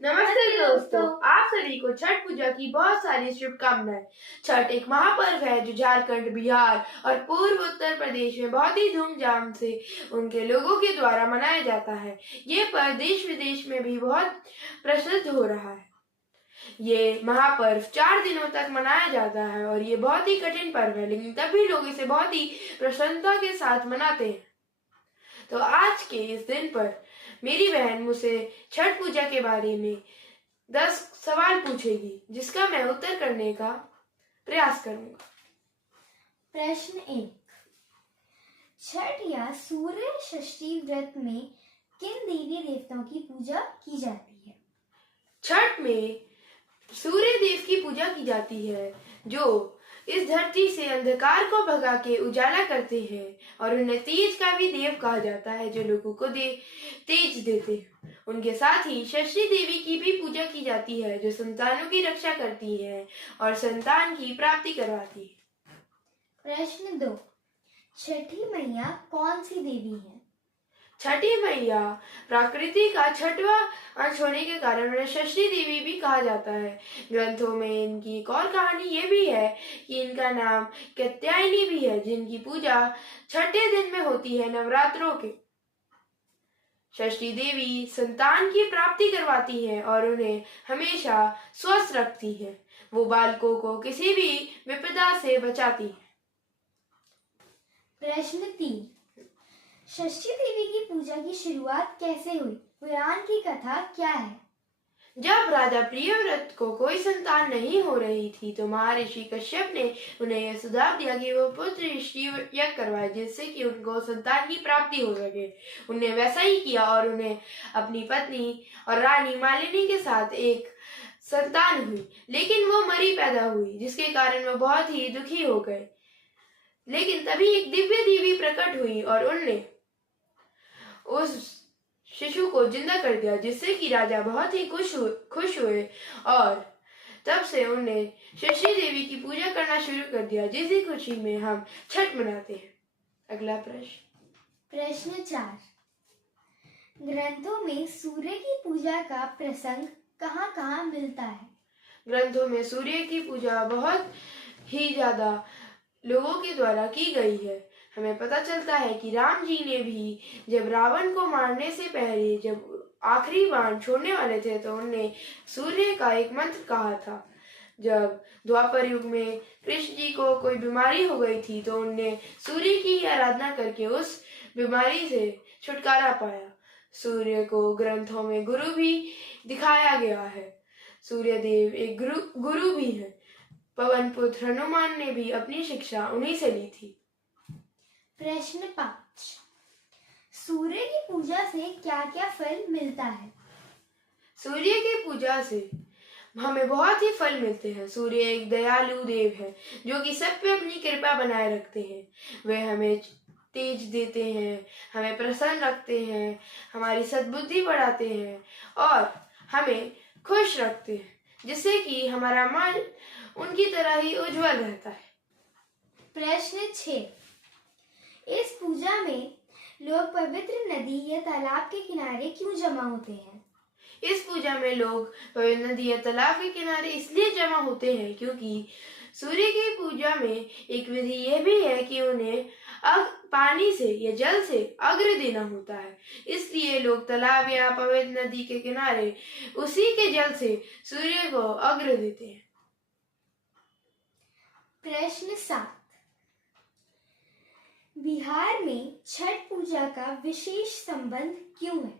नमस्ते दोस्तों, आप सभी को छठ पूजा की बहुत सारी शुभकामनाएं। छठ एक महापर्व है जो झारखंड, बिहार और पूर्व उत्तर प्रदेश में बहुत ही धूमधाम से उनके लोगों के द्वारा मनाया जाता है। ये पर्व देश विदेश में भी बहुत प्रसिद्ध हो रहा है। ये महापर्व 4 दिनों तक मनाया जाता है और ये बहुत ही कठिन पर्व है, लेकिन तभी लोग इसे बहुत ही प्रसन्नता के साथ मनाते हैं। तो आज के इस दिन पर मेरी बहन मुझसे छठ पूजा के बारे में 10 सवाल पूछेगी, जिसका मैं उत्तर करने का प्रयास करूंगा। प्रश्न 1। छठ या सूर्य षष्ठी व्रत में किन देवी देवताओं की पूजा की जाती है? छठ में सूर्य देव की पूजा की जाती है, जो इस धरती से अंधकार को भगा के उजाला करते हैं, और उन्हें तेज का भी देव कहा जाता है, जो लोगों को तेज देते हैं। उनके साथ ही षष्ठी देवी की भी पूजा की जाती है, जो संतानों की रक्षा करती है और संतान की प्राप्ति करवाती है। प्रश्न 2। छठी मैया कौन सी देवी है? छठी मैया प्रकृति का छठवां अंश होने के कारण उन्हें षष्ठी देवी भी कहा जाता है। ग्रंथों में इनकी एक और कहानी ये भी है कि इनका नाम कात्यायनी भी है, जिनकी पूजा छठे दिन में होती है नवरात्रों के। षष्ठी देवी संतान की प्राप्ति करवाती है और उन्हें हमेशा स्वस्थ रखती है। वो बालकों को किसी भी विपदा से बचाती है। प्रश्न 3। षष्ठी देवी की पूजा की शुरुआत कैसे हुई? पुराण की कथा क्या है? जब राजा प्रियव्रत को कोई संतान नहीं हो रही थी, तो महर्षि कश्यप ने उन्हें यह सुझाव दिया कि वो पुत्र ऋषि यज्ञ करवाए, जिससे कि उनको संतान की प्राप्ति हो सके। उन्हें वैसा ही किया और उन्हें अपनी पत्नी और रानी मालिनी के साथ एक संतान हुई, लेकिन वो मरी पैदा हुई, जिसके कारण वो बहुत ही दुखी हो गए। लेकिन तभी एक दिव्य देवी प्रकट हुई और उनने उस शिशु को जिंदा कर दिया, जिससे कि राजा बहुत ही खुश हुए और तब से उन्होंने षष्ठी देवी की पूजा करना शुरू कर दिया, जिसकी खुशी में हम छठ मनाते हैं। अगला प्रश्न 4। ग्रंथों में सूर्य की पूजा का प्रसंग कहाँ-कहाँ मिलता है? ग्रंथों में सूर्य की पूजा बहुत ही ज्यादा लोगों के द्वारा की गई है। हमें पता चलता है कि राम जी ने भी जब रावण को मारने से पहले जब आखिरी बाण छोड़ने वाले थे, तो उन्होंने सूर्य का एक मंत्र कहा था। जब द्वापर युग में कृष्ण जी को कोई बीमारी हो गई थी, तो उन्होंने सूर्य की आराधना करके उस बीमारी से छुटकारा पाया। सूर्य को ग्रंथों में गुरु भी दिखाया गया है। सूर्य देव एक गुरु भी है। पवन पुत्र हनुमान ने भी अपनी शिक्षा उन्हीं से ली थी। प्रश्न 5। सूर्य की पूजा से क्या क्या फल मिलता है? सूर्य की पूजा से हमें बहुत ही फल मिलते हैं। सूर्य एक दयालु देव है, जो कि सब पे अपनी कृपा बनाए रखते हैं। वे हमें तेज देते हैं, हमें प्रसन्न रखते हैं, हमारी सद्बुद्धि बढ़ाते हैं और हमें खुश रखते हैं, जिससे कि हमारा मन उनकी तरह ही उज्जवल रहता है। प्रश्न 6। इस पूजा में लोग पवित्र नदी या तालाब के किनारे क्यों जमा होते हैं? इस पूजा में लोग पवित्र नदी या तालाब के किनारे इसलिए जमा होते हैं क्योंकि सूर्य की पूजा में एक विधि यह भी है कि उन्हें पानी से या जल से अर्घ्य देना होता है। इसलिए लोग तालाब या पवित्र नदी के किनारे उसी के जल से सूर्य को अर्घ्य देते हैं। प्रश्न 7। बिहार में छठ पूजा का विशेष संबंध क्यों है?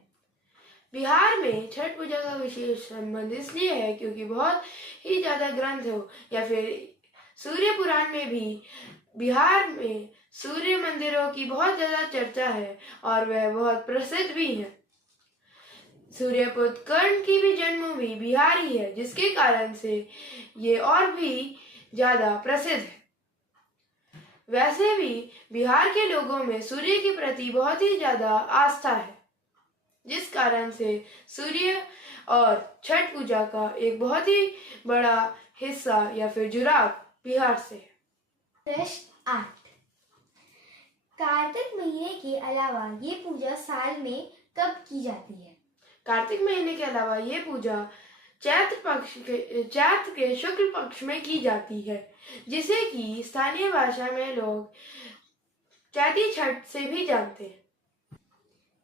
बिहार में छठ पूजा का विशेष संबंध इसलिए है क्योंकि बहुत ही ज्यादा ग्रंथ हो या फिर सूर्य पुराण में भी बिहार में सूर्य मंदिरों की बहुत ज्यादा चर्चा है और वह बहुत प्रसिद्ध भी है। सूर्यपुत्र कर्ण की भी जन्मभूमि बिहार ही है, जिसके कारण से ये और भी ज्यादा प्रसिद्ध है। वैसे भी बिहार के लोगों में सूर्य के प्रति बहुत ही ज्यादा आस्था है, जिस कारण से सूर्य और छठ पूजा का एक बहुत ही बड़ा हिस्सा या फिर जुड़ाव बिहार से है। प्रश्न 8। कार्तिक महीने के अलावा ये पूजा साल में कब की जाती है? कार्तिक महीने के अलावा ये पूजा चैत्र के शुक्ल पक्ष में की जाती है, जिसे कि स्थानीय भाषा में लोग चैती छठ से भी जानते हैं।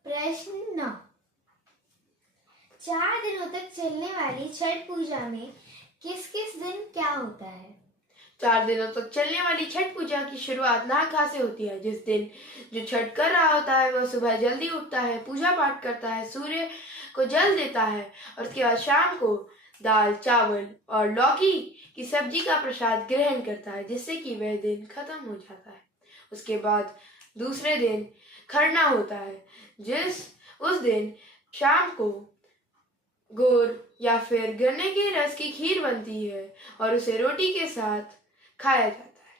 प्रश्न 9। 4 दिनों तक चलने वाली छठ पूजा में किस किस दिन क्या होता है? 4 दिनों तक चलने वाली छठ पूजा की शुरुआत नहा खा से होती है। जिस दिन जो छठ कर रहा होता है वह सुबह जल्दी उठता है, पूजा पाठ करता है, सूर्य को जल देता है और उसके बाद शाम को दाल, चावल और लौकी की सब्जी का प्रसाद ग्रहण करता है, जिससे कि वह दिन खत्म हो जाता है। उसके बाद दूसरे दिन खरना होता है, उस दिन शाम को गुड़ या फिर गन्ने के रस की खीर बनती है और उसे रोटी के साथ खाया जाता है।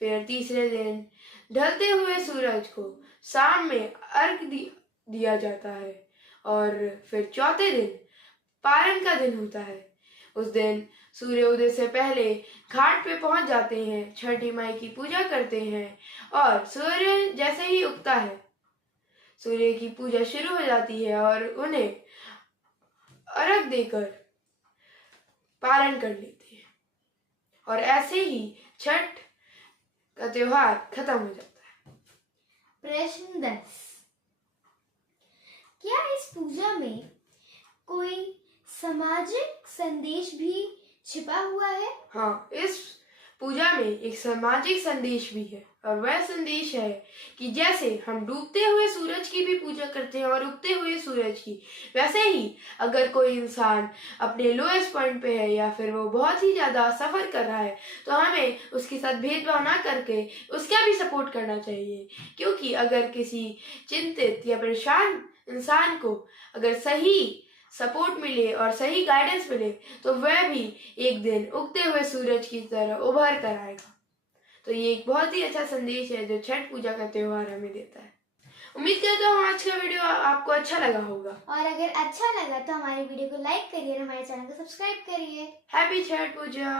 फिर तीसरे दिन ढलते हुए सूरज को शाम में अर्घ दिया जाता है और फिर चौथे दिन पारण का दिन होता है। उस दिन सूर्योदय से पहले घाट पे पहुंच जाते हैं, छठी माई की पूजा करते हैं और सूर्य जैसे ही उगता है सूर्य की पूजा शुरू हो जाती है और उन्हें अर्घ देकर पारण कर लेते हैं और ऐसे ही छठ का त्योहार खत्म हो जाता है। प्रश्न 10। क्या इस पूजा में कोई सामाजिक संदेश भी छिपा हुआ है? हाँ, इस पूजा में एक सामाजिक संदेश भी है और वह संदेश है कि जैसे हम डूबते हुए सूरज की भी पूजा करते हैं और उगते हुए सूरज की, वैसे ही अगर कोई इंसान अपने लोएस्ट पॉइंट पे है या फिर वो बहुत ही ज्यादा सफर कर रहा है तो हमें उसके साथ भेदभाव ना करके उसका भी सपोर्ट करना चाहिए, क्योंकि अगर किसी चिंतित या परेशान इंसान को अगर सही सपोर्ट मिले और सही गाइडेंस मिले तो वह भी एक दिन उगते हुए सूरज की तरह उभर कर आएगा। तो ये एक बहुत ही अच्छा संदेश है जो छठ पूजा का त्योहार हमें देता है। उम्मीद करता हूँ आज का वीडियो आपको अच्छा लगा होगा और अगर अच्छा लगा तो हमारे वीडियो को लाइक करिए और हमारे चैनल को सब्सक्राइब करिए। हैप्पी छठ पूजा।